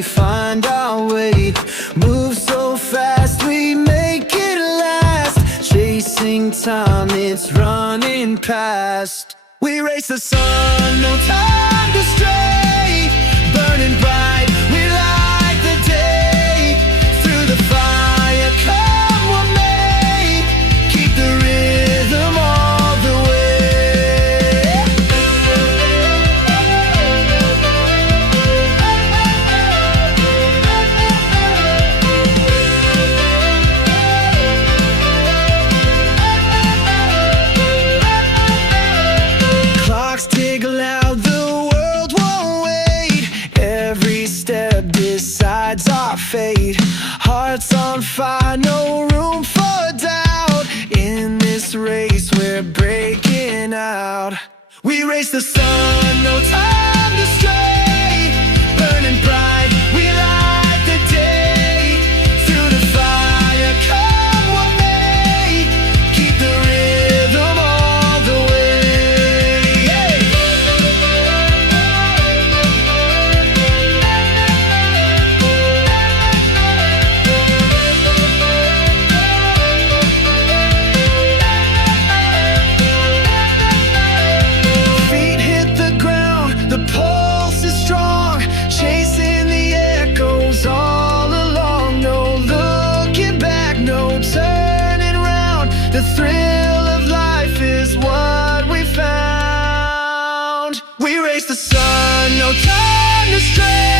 we find our way. Move so fast, we make it last. Chasing time, it's running past. We race the sun, no time to stray. Burning bright, we light the day. Through the fire, come what may. Keep the rhythm all the way. Clocks tick loud, the world won't wait. Every step decides our fate. Hearts on fire, no room for doubt. In this race, we're breaking out. We race the sun, no time to stray. Burning bright, we light the day. Through the fire, come what may. Keep the rhythm all the way. Yeah. Feet hit the ground, the pulse is strong. Chasing the echoes all along. No looking back, no turning round. The thrill of life is what we found. We race the sun, no time to stray.